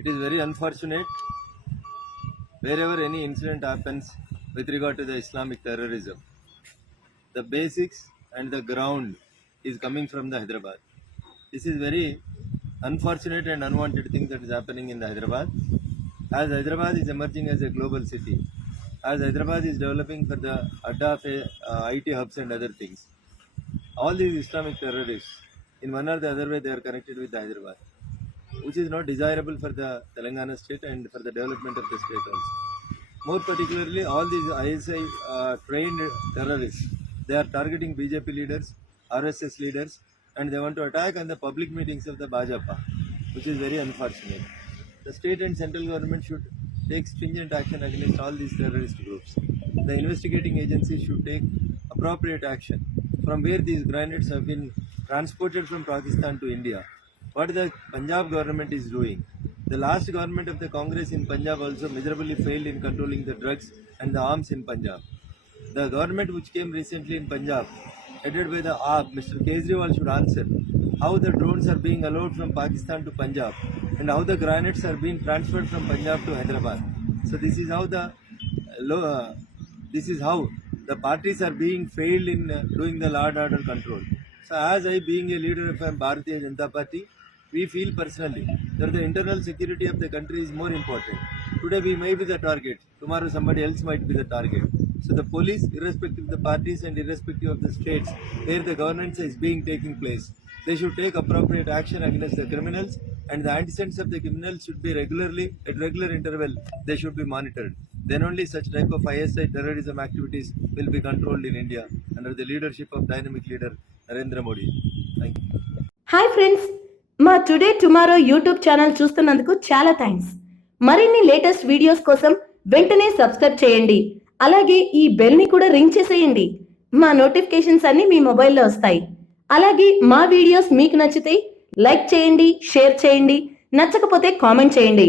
It is very unfortunate wherever any incident happens with regard to the Islamic terrorism. The basics and the ground is coming from the Hyderabad. This is very unfortunate and unwanted thing that is happening in the Hyderabad. As Hyderabad is emerging as a global city, as Hyderabad is developing for the Adda of IT hubs and other things, all these Islamic terrorists, in one or the other way, they are connected with the Hyderabad, which is not desirable for the Telangana state and for the development of the state also. More particularly, all these ISI trained terrorists, they are targeting BJP leaders, RSS leaders, and they want to attack on the public meetings of the Bajapa, which is very unfortunate. The state and central government should take stringent action against all these terrorist groups. The investigating agencies should take appropriate action from where these grenades have been transported from Pakistan to India. What the Punjab government is doing. The last government of the Congress in Punjab also miserably failed in controlling the drugs and the arms in Punjab. The government which came recently in Punjab, headed by the AAP, Mr. Kejriwal should answer how the drones are being allowed from Pakistan to Punjab and how the grenades are being transferred from Punjab to Hyderabad. So this is how the parties are being failed in doing the law and order control. So as I being a leader of Bharatiya Janata Party, we feel personally that the internal security of the country is more important. Today we may be the target, tomorrow somebody else might be the target. So the police, irrespective of the parties and irrespective of the states where the governance is being taking place, they should take appropriate action against the criminals, and the antecedents of the criminals should be regularly, at regular interval, they should be monitored. Then only such type of ISI terrorism activities will be controlled in India under the leadership of dynamic leader Narendra Modi. Thank you. Hi friends, మా today tomorrow YouTube channel చూస్తున్నందుకు చాలా thanks. మరిన్ని latest videos కోసం వెంటనే subscribe చేయండి. అలాగే ఈ bell ని కూడా రింగ్ చేసేయండి. మా నోటిఫికేషన్స్ అన్ని మీ మొబైల్లో వస్తాయి. అలాగే మా వీడియోస్ మీకు నచ్చితే లైక్ చేయండి, షేర్ చేయండి, నచ్చకపోతే కామెంట్ చేయండి.